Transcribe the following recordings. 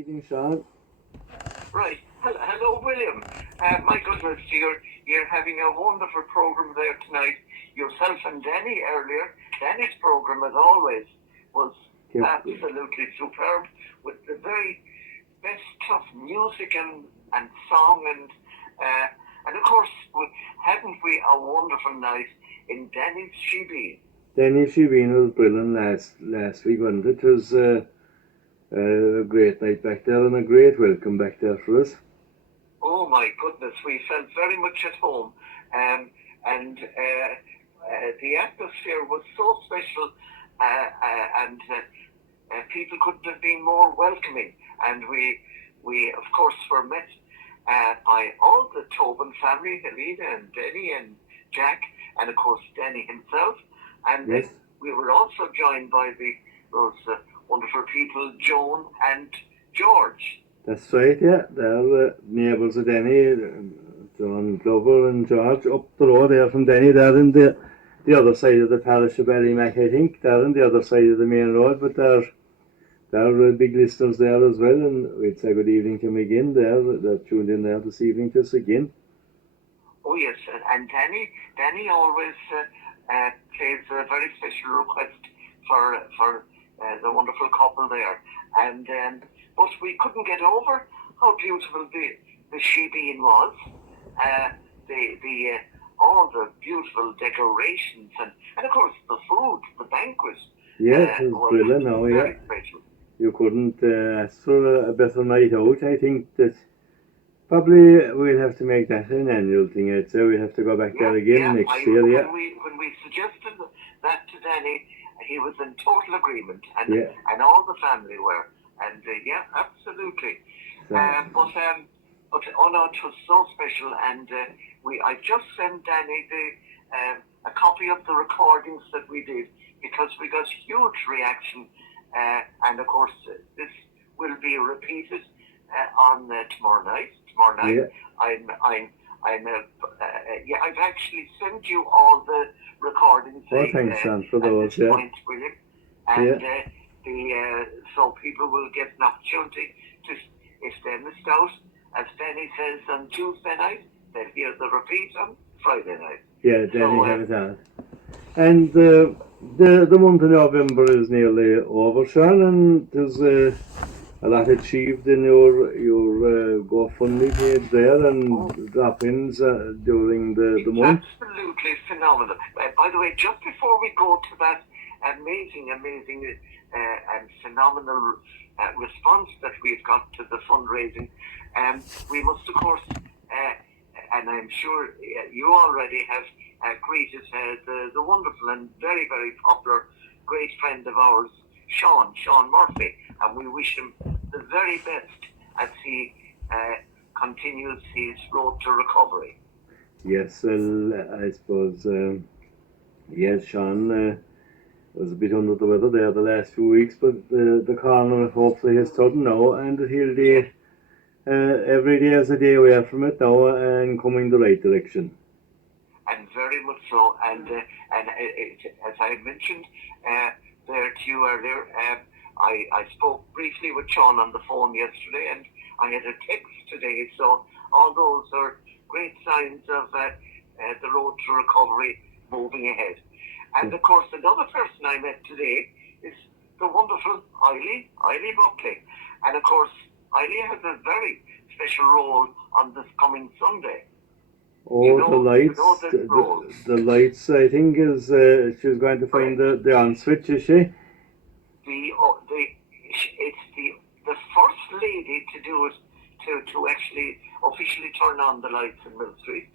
evening, Sean. Right. Hello, William. My goodness, you're having a wonderful program there tonight. Yourself and Danny earlier. Danny's program, as always, was absolutely superb with the very best of music and song and of course, hadn't we a wonderful night in Danny's Shebeen? Danny's Shebeen was brilliant last week, wasn't it? It was a great night back there and a great welcome back there for us. Oh my goodness, we felt very much at home, and the atmosphere was so special, and people couldn't have been more welcoming. And we of course were met by all the Tobin family, Helena and Denny and Jack, and of course Denny himself. And yes. We were also joined by those wonderful people, Joan and George. That's right, yeah. They're neighbours of Denny, John Glover and George, up the road there from Denny. They're in the other side of the parish of Ballymac, I think. They're on the other side of the main road, but they're big listeners there as well. And we'd say good evening to them again. They're tuned in there this evening to us again. Oh yes, and Danny always plays a very special request for the wonderful couple there, and but we couldn't get over how beautiful the Shebeen was, all the beautiful decorations and of course the food, the banquet. Yeah, it was brilliant. Now, yeah, special. You couldn't ask for a better night out. I think that probably we'll have to make that an annual thing. I'd say we'll have to go back there again next year. Yeah. When we suggested that to Danny, he was in total agreement, and all the family were, and yeah, absolutely. So, but oh no, it was so special, and I just sent Danny a copy of the recordings that we did because we got huge reaction, and of course this will be repeated on tomorrow night. Yeah. I've actually sent you all the recordings. Thanks, Sam, for those. At this point, William. And so people will get an opportunity to, if they missed out, as Danny says on Tuesday night, they'll hear the repeat on Friday night. Yeah, Danny has that. And the month of November is nearly over, Sean, and there's a lot achieved in your GoFundMe page there and drop-ins during the month. Absolutely phenomenal. By the way, just before we go to that amazing and phenomenal response that we've got to the fundraising, we must of course, and I'm sure you already have greeted the wonderful and very, very popular great friend of ours, Sean Murphy, and we wish him the very best as he continues his road to recovery. Yes, well, I suppose, yes, Sean was a bit under the weather there the last few weeks, but the corner hopefully has turned now, and he'll be every day is a day away from it now and coming the right direction. And very much so, and as I mentioned there to you earlier, I spoke briefly with Sean on the phone yesterday, and I had a text today, so all those are great signs of the road to recovery moving ahead. And of course, another person I met today is the wonderful Eiley Buckley. And of course, Eiley has a very special role on this coming Sunday. Oh, the lights! The lights, I think, is she's going to find the on switch, is she? It's the first lady to do it, to actually officially turn on the lights in Millstreet,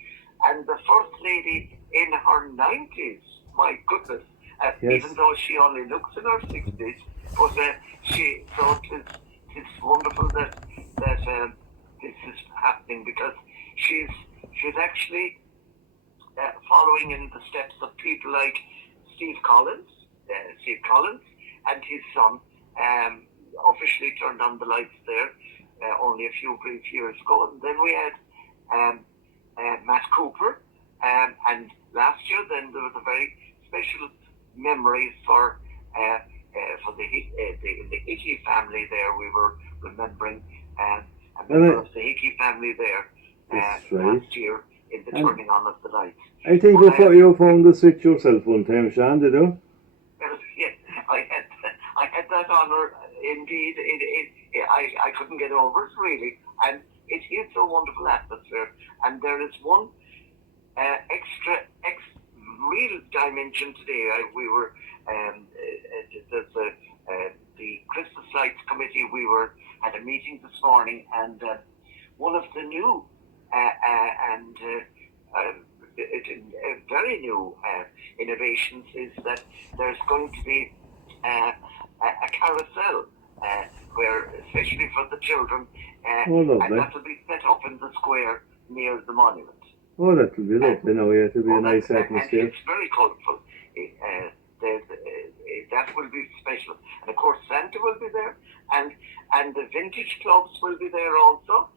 and the first lady in her 90s. My goodness, even though she only looks in her 60s, but it's wonderful that this is happening, because she's actually following in the steps of people like Steve Collins, and his son officially turned on the lights there only a few brief years ago. And then we had Matt Cooper, and last year then there was a very special memory for for the Hickey family there. We were remembering a member of the Hickey family there last year in the turning on of the lights. I think you found the switch yourself one time, Sean, did you? Yes, I had that honour. Indeed, I couldn't get over it really, and it is a wonderful atmosphere. And there is one extra real dimension today. We were the Christmas Lights Committee. We had a meeting this morning, and one of the new and very new innovations is that there's going to be a carousel where, especially for the children, and that will be set up in the square near the monument. Oh, that will be lovely. It'll be a nice atmosphere. And it's very colourful. That will be special. And of course, Santa will be there, and the vintage clubs will be there also,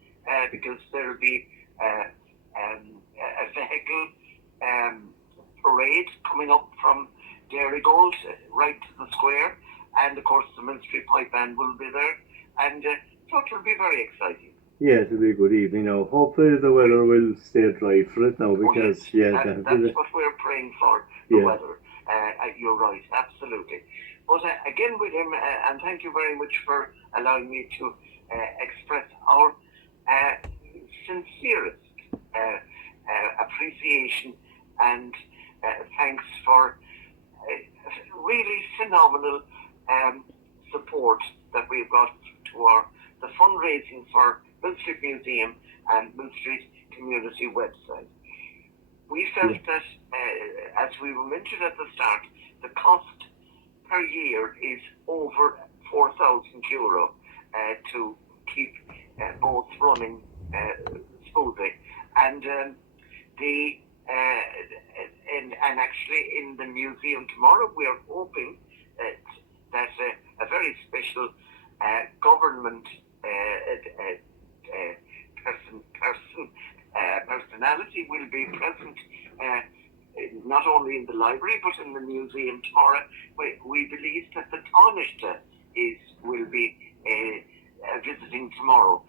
because there will be a vehicle parade coming up from Dairygold right to the square, and of course the Millstreet Pipe Band will be there, and so it will be very exciting. Yeah, it'll be a good evening now. Hopefully the weather will stay dry for it now, because that's what we're praying for, the weather. You're right, absolutely. But again, William, and thank you very much for allowing me to express our sincerest appreciation and thanks for really phenomenal support that we've got to the fundraising for Millstreet Museum and Millstreet Community website. We felt that, as we were mentioned at the start, the cost per year is over €4,000 to keep both running smoothly, and and actually in the museum tomorrow we are hoping that a very special government personality will be present, not only in the library but in the museum tomorrow. We believe that the Taoiseach will be visiting tomorrow,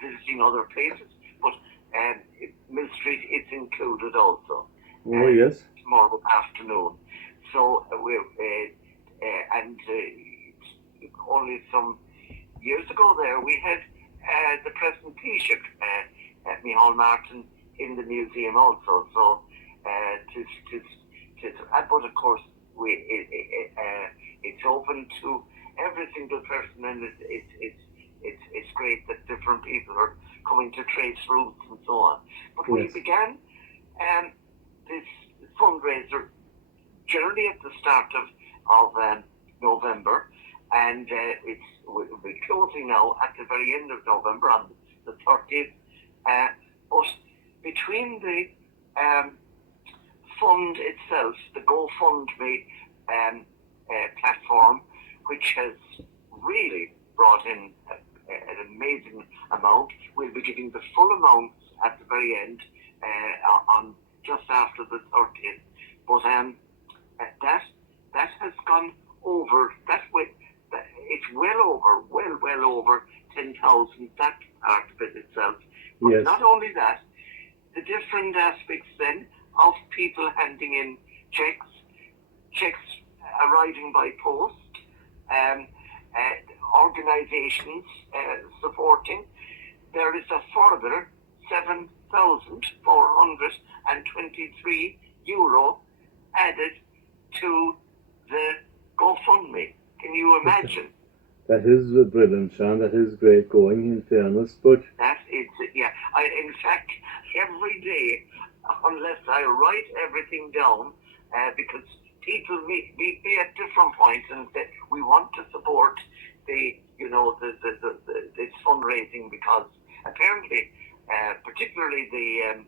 visiting other places, but Millstreet is included also. Tomorrow afternoon. So only some years ago there we had the present Taoiseach, Micheál Martin, in the museum also. So but of course it's open to every single person, and it's great that different people are coming to trace routes and so on. But we began this fundraiser generally at the start of November, and we'll be closing now at the very end of November on the 30th. But between the fund itself, the GoFundMe platform, which has really brought in an amazing amount, we'll be giving the full amount at the very end on just after the 30th. But that has gone over. It's well over 10,000. That part of it itself. But not only that, the different aspects then of people handing in checks arriving by post, organisations supporting. There is a further €7,423 added to the GoFundMe. Can you imagine? That is brilliant, Sean. That is great going, in fairness. But that is, in fact, every day, unless I write everything down, because people meet me at different points and say we want to support this fundraising, because apparently, particularly the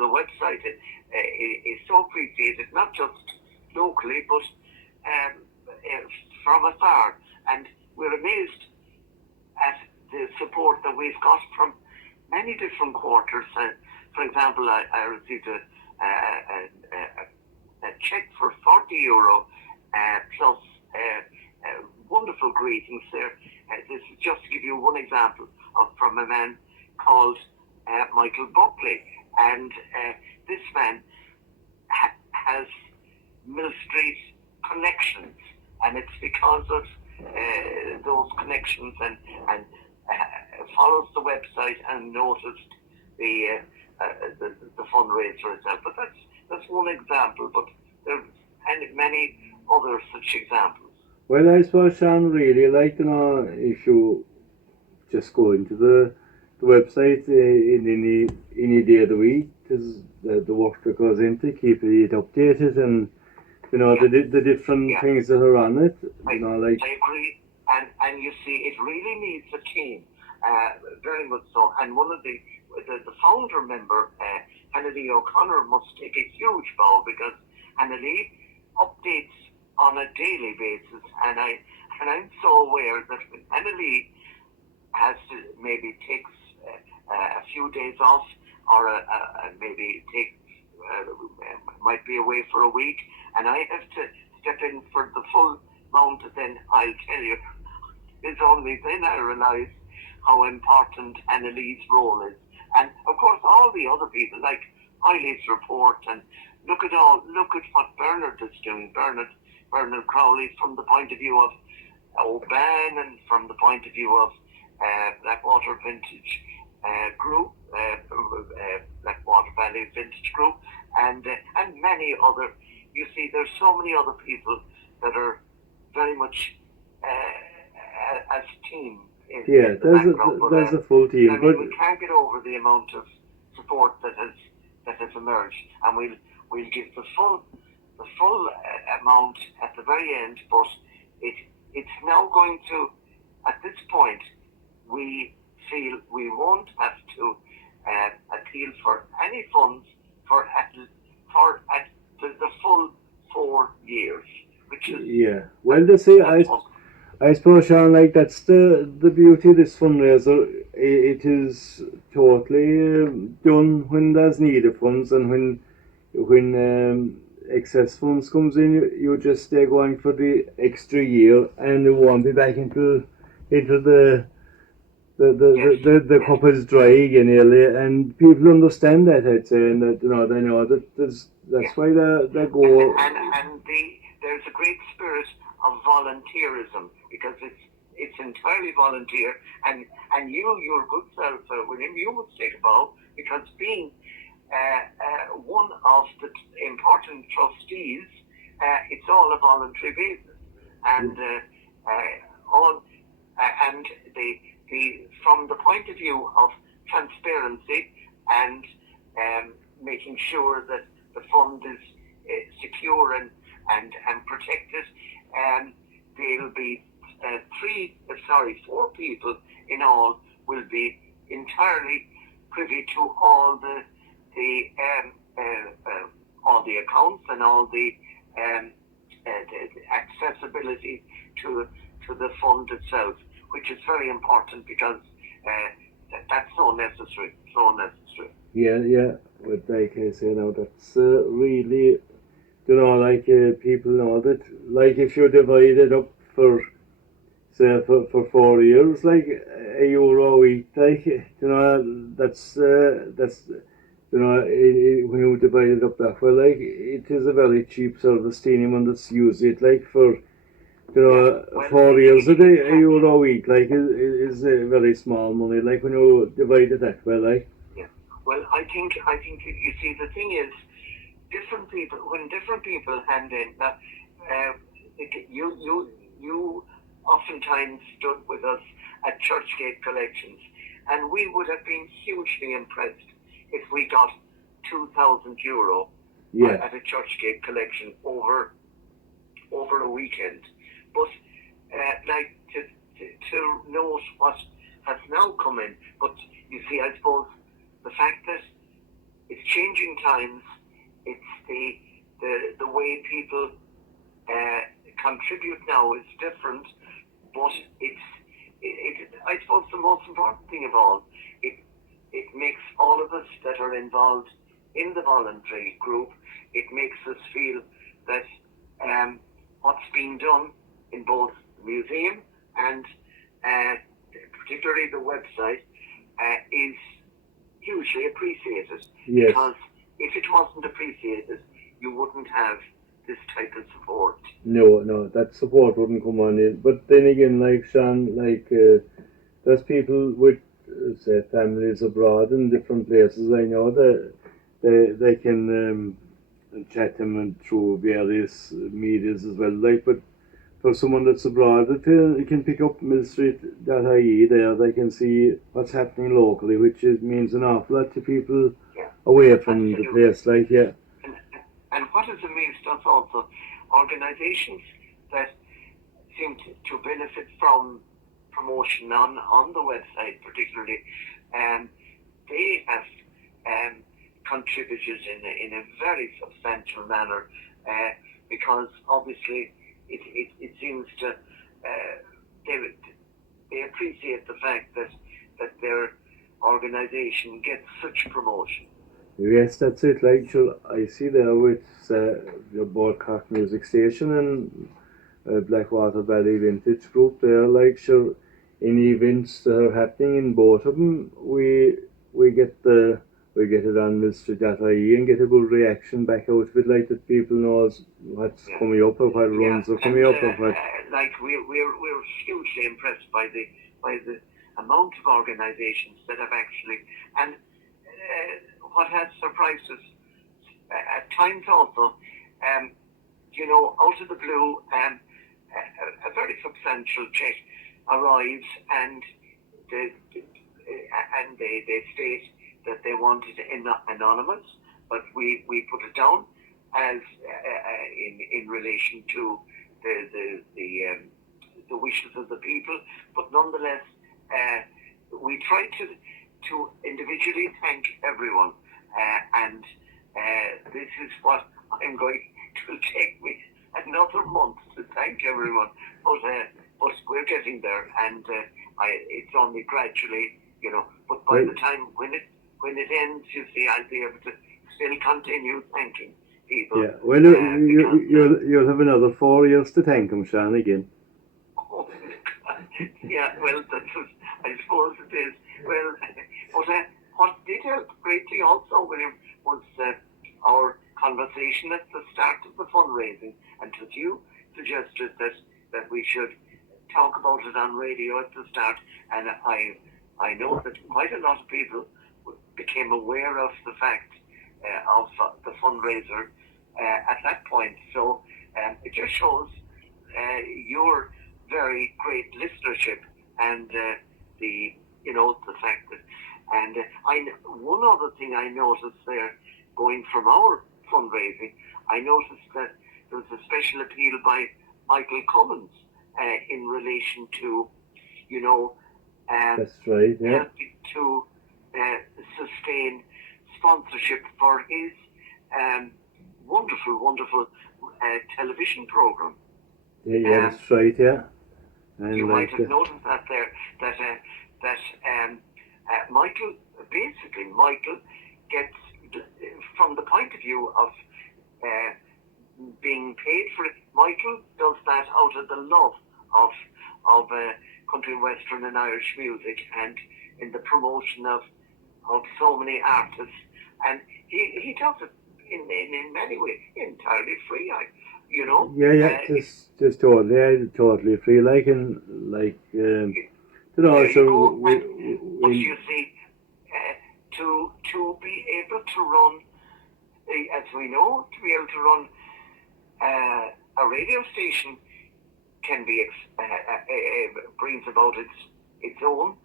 website is so appreciated, not just locally but from afar, and we're amazed at the support that we've got from many different quarters. For example, I received a check for €40 plus wonderful greetings there. This is just to give you one example from a man called Michael Buckley, and this man has Millstreet connections, and it's because of those connections and follows the website and noticed the fundraiser itself. But that's one example, but there's many other such examples. Well, I suppose, Sean, really, like, if you just go into the website in any day of the week, there's the work that goes into keeping it updated, and the different things that are on it. I agree, and you see, it really needs a team, very much so. And one of the founder member, Hannah O'Connor, must take a huge bow, because Hannah updates on a daily basis, and I'm so aware that when Hannah has to maybe takes a few days off, or maybe might be away for a week, and I have to step in for the full amount, then I'll tell you, it's only then I realise how important Annalee's role is. And of course all the other people, like Eileen's report, and look at what Bernard is doing. Bernard Crowley, from the point of view of Oban, and from the point of view of Blackwater Vintage Group, Blackwater Valley Vintage Group, and many other. You see, there's so many other people that are very much as a team. There's a full team. I mean, we can't get over the amount of support that has emerged, and we'll give the full amount at the very end. But it's now going to, at this point, we feel we won't have to appeal for any funds for the full 4 years, which is Well, they say, I suppose, Sean, like, that's the beauty of this fundraiser. It is totally done when there's need of funds, and when excess funds comes in, you just stay going for the extra year, and you won't be back into the cup is dry again early, and people understand that, I'd say, and that they know that that's why they go. And there's a great spirit of volunteerism, because it's entirely volunteer, and your good self, William, you would say about, because being one of the important trustees, it's all a voluntary basis, and from the point of view of transparency and making sure that the fund is secure and protected, there'll be 4 people in all will be entirely privy to all the accounts and all the accessibility to the fund itself, which is very important, because that's so necessary. Yeah. But like I say now, that's really, like, people know that, like, if you divide it up for 4 years, like €1 a week, like, that's when you divide it up that way, like, it is a very cheap service to anyone that's used it, like, for 4 years a day, €1 a week, like, is a very small money, like, when you divide it that way, like. Yeah. Well, I think you see, the thing is, when different people hand in, you oftentimes stood with us at Churchgate Collections, and we would have been hugely impressed if we got €2,000 at a Churchgate collection over a weekend. But like to note what has now come in. But you see, I suppose the fact that it's changing times, it's the way people contribute now is different. But I suppose the most important thing of all, it makes all of us that are involved in the voluntary group, it makes us feel that what's being done in both the museum and particularly the website is hugely appreciated. Yes. Because if it wasn't appreciated, you wouldn't have this type of support. No, that support wouldn't come on in. But then again, like Sean, there's people with say families abroad in different places. I know that they can chat them through various medias as well. Like, but for someone that's abroad, they can pick up Millstreet.ie there. They can see what's happening locally, which means an awful lot to people away from the place. Like, yeah. And what has amazed us also, organisations that seem to benefit from promotion on the website particularly, they have contributed in a very substantial manner because obviously it seems to they appreciate the fact that their organisation gets such promotion. Yes, that's it. Like, sure, I see there with your Cork Music Station and Blackwater Valley Vintage Group there. Like, sure, any events that are happening in both of them, we get it on Millstreet.ie and get a good reaction back out of it, like that people knows what's coming up or what runs are coming up or what. Like we're hugely impressed by the amount of organisations that have actually and. What has surprised us at times also, out of the blue, a very substantial check arrives and they state that they want it anonymous, but we put it down as in relation to the wishes of the people, but nonetheless we try to individually thank everyone, and this is what I'm going to take me another month to thank everyone, but we're getting there, and it's only gradually, but by the time when it ends, you see, I'll be able to still continue thanking people. Yeah, well, you'll have another 4 years to thank them, Sean, again. Oh, yeah, well, I suppose it is. Well, but what did help greatly also, William, was our conversation at the start of the fundraising, and that you suggested that we should talk about it on radio at the start, and I know that quite a lot of people became aware of the fact of the fundraiser at that point. So it just shows your very great listenership and the fact that, and one other thing I noticed there, going from our fundraising, I noticed that there was a special appeal by Michael Cummins in relation to, that's right, yeah, helping to sustain sponsorship for his wonderful television program. Yeah, that's right, yeah. And you might have noticed that there, that Michael gets, from the point of view of being paid for it, Michael does that out of the love of country, western and Irish music, and in the promotion of so many artists, and he does it in many ways entirely free, just totally free, like, and like but you see, to be able to run, as we know, to be able to run a radio station can be brings about its own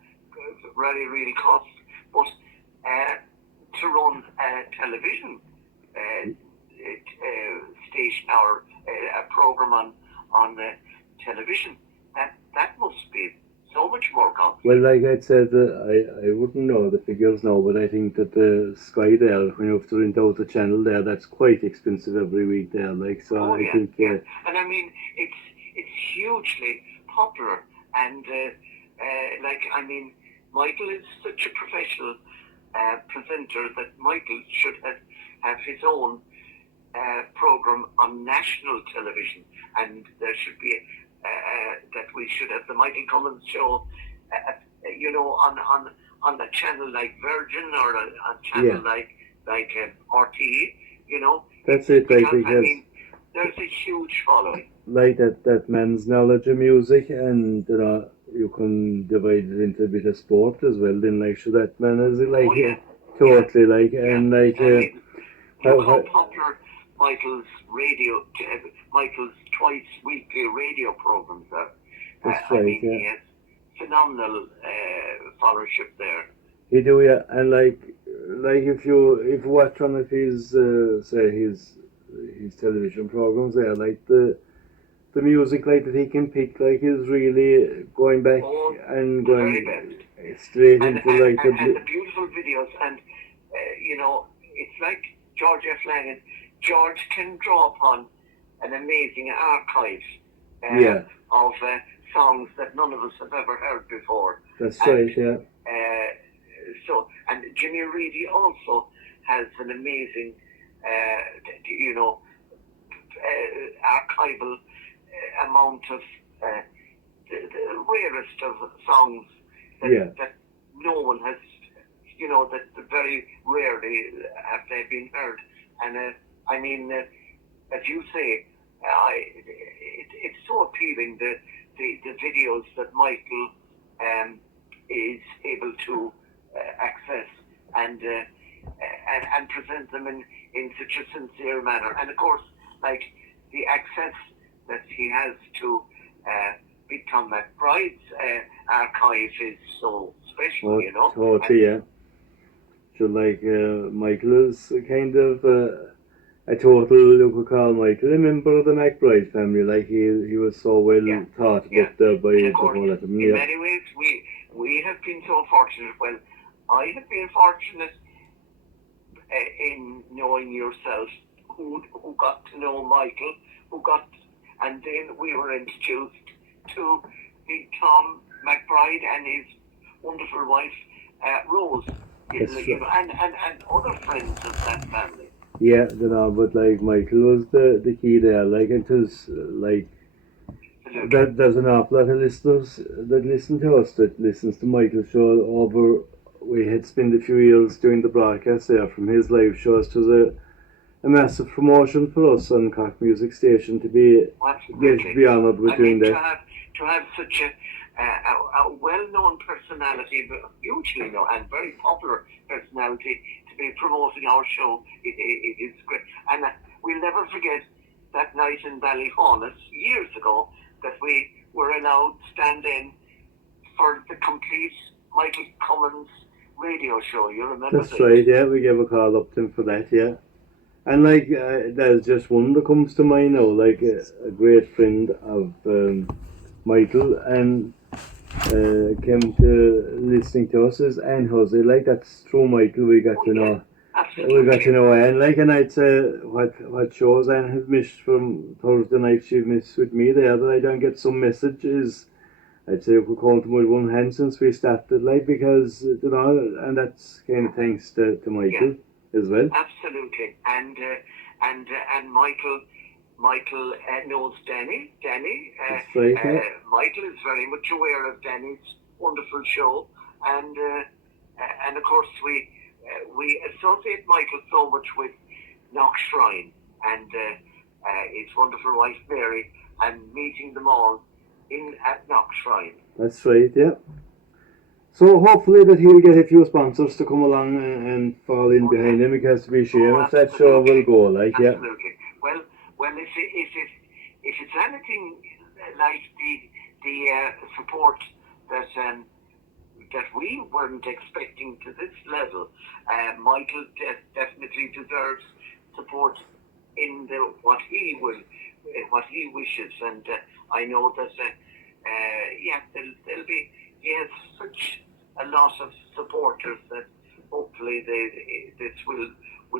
really costs, but to run a television station or a program on the television, that must be so much more costly. Well, like I said, I wouldn't know the figures now, but I think that the Sky there, when you have to rent out the channel there, that's quite expensive every week there. Like, so I think. And I mean, it's hugely popular, and Michael is such a professional presenter that Michael should have his own program on national television, and there should be that we should have the Michael Cummins show, on a channel like Virgin or a channel like RTE. That's it, because, because I mean, there's a huge following. Like that man's knowledge of music, and you can divide it into a bit of sport as well. Then so that man is totally how popular Michael's twice weekly radio programs are. That's right. He has phenomenal followership there. He do, yeah, and if you watch one of his his television programs there, the music that he can pick is really going back and going straight into the beautiful videos, and it's like George F. Langan. George can draw upon an amazing archive of songs that none of us have ever heard before. That's right, yeah. And Jimmy Reedy also has an amazing, archival amount of the rarest of songs that no one has, that very rarely have they been heard. And I mean, as you say, it's so appealing, the videos that Michael is able to access and present them in such a sincere manner. And of course, the access that he has to Big Tom McBride's archive is so special, Totally, yeah. So Michael is kind of a total, you could call Michael a member of the McBride family. He was so well thought about there by the whole of them. In many ways, we have been so fortunate. Well, I have been fortunate in knowing yourself, who got to know Michael, and then we were introduced to Big Tom McBride and his wonderful wife, Rose, and other friends of that family. Yeah, but Michael was the key there. It was that there's an awful lot of listeners that listen to us, that listens to Michael's show over. We had spent a few years doing the broadcast there from his live shows. It was a massive promotion for us on Cork Music Station to be honoured with doing that. To have such a well-known personality, but hugely known and very popular personality, to be promoting our show, it is great. And we'll never forget that night in Ballyhonus years ago that we were allowed stand in for the complete Michael Cummins radio show. You remember that? That's right, yeah. We gave a call up to him for that, yeah. And there's just one that comes to mind now, a great friend of Michael, and came to listening to us is Anne Hussey. That's through Michael we got to know. Absolutely. We got to know Anne. And I'd say what shows Anne has missed from Thursday night she missed with me there, that I don't get some messages. I'd say we count them with one hand since we started, because and that's kind of thanks to Michael as well. Absolutely, and Michael knows Danny. That's right, Michael is very much aware of Danny's wonderful show, and of course we associate Michael so much with Knock Shrine and his wonderful wife Mary, and meeting them all at Knock Shrine. That's right, yeah. So hopefully that he'll get a few sponsors to come along and fall in behind him, because to be sure if that show will go Absolutely. Well, if it's anything like the support that we weren't expecting to this level, Michael definitely deserves support in what he wishes, and I know that there'll be. He has such a lot of supporters that hopefully this will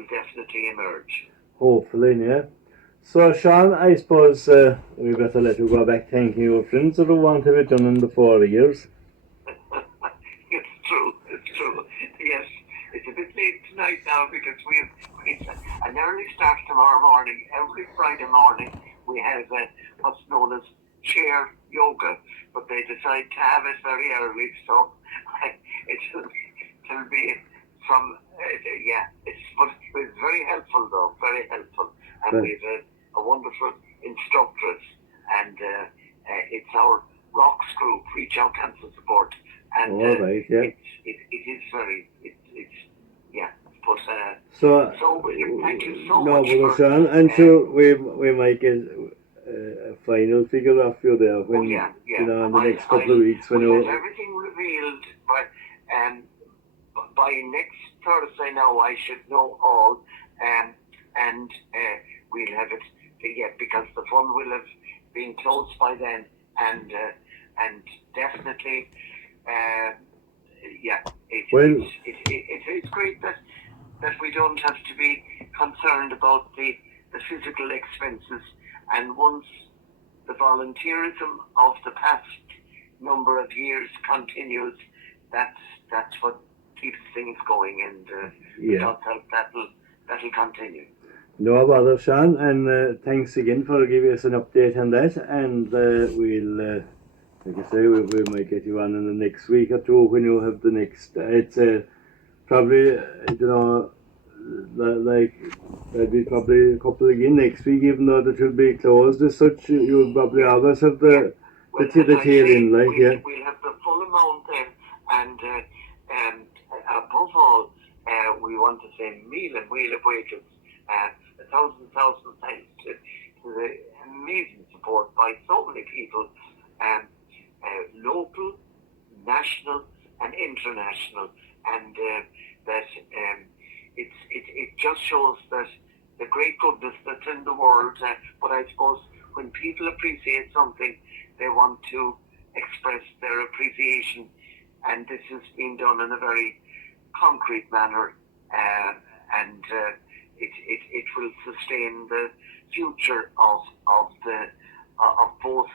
definitely emerge. Hopefully, yeah. So, Sean, I suppose we better let you go back thanking your friends that want to be done in the 4 years. It's true. Yes, it's a bit late tonight now because we it's an early start tomorrow morning. Every Friday morning we have what's known as chair yoga, but they decide to have it very early, so it'll be from it's very helpful though, very helpful, and we've a wonderful instructress, and it's our Rocks group, Reach Out Cancer Support, and right, yeah. it is very but so thank you so no, much well, for, Sean, and sure we might get a final figure off you there when you know in the next couple of weeks when we'll have everything revealed by next Thursday. Now I should know all, and we'll have it because the fund will have been closed by then, and definitely it's great that we don't have to be concerned about the physical expenses, and once the volunteerism of the past number of years continues, that's what keeps things going, and that'll continue. No bother, Sean, and thanks again for giving us an update on that, and we'll like I say, we might get you on in the next week or two when you have the next. It's probably like there'll be probably a couple again next week, even though it will be closed as such. You'll probably always have the tail in, like we'll have the full amount then, and above all, we want to say meal and wages. 1,000 thanks to the amazing support by so many people, local, national, and international, and that it just shows that the great goodness that's in the world. But I suppose when people appreciate something, they want to express their appreciation, and this has been done in a very concrete manner, and it will sustain the future of both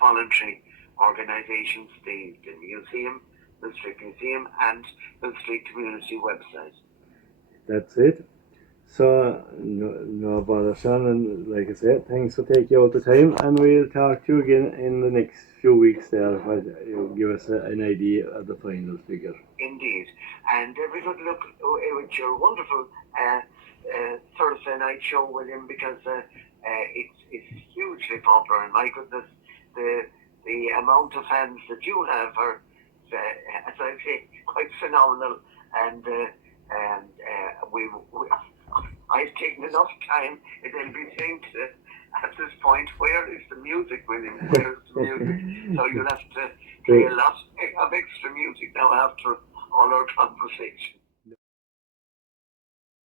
voluntary organisations, the museum, Millstreet Museum, and Millstreet Community website. That's it. So no bother, Sean, and like I said, thanks for taking out the time, and we'll talk to you again in the next few weeks there. You'll give us an idea of the final figure. Indeed, and everybody look at your wonderful Thursday night show, William, because it's hugely popular, and my goodness, the amount of fans that you have are, as I say, quite phenomenal, and I've taken enough time, and they'll be saying at this point, where is the music, William? Where's the music? So you'll have to play a lot of extra music now after all our conversation.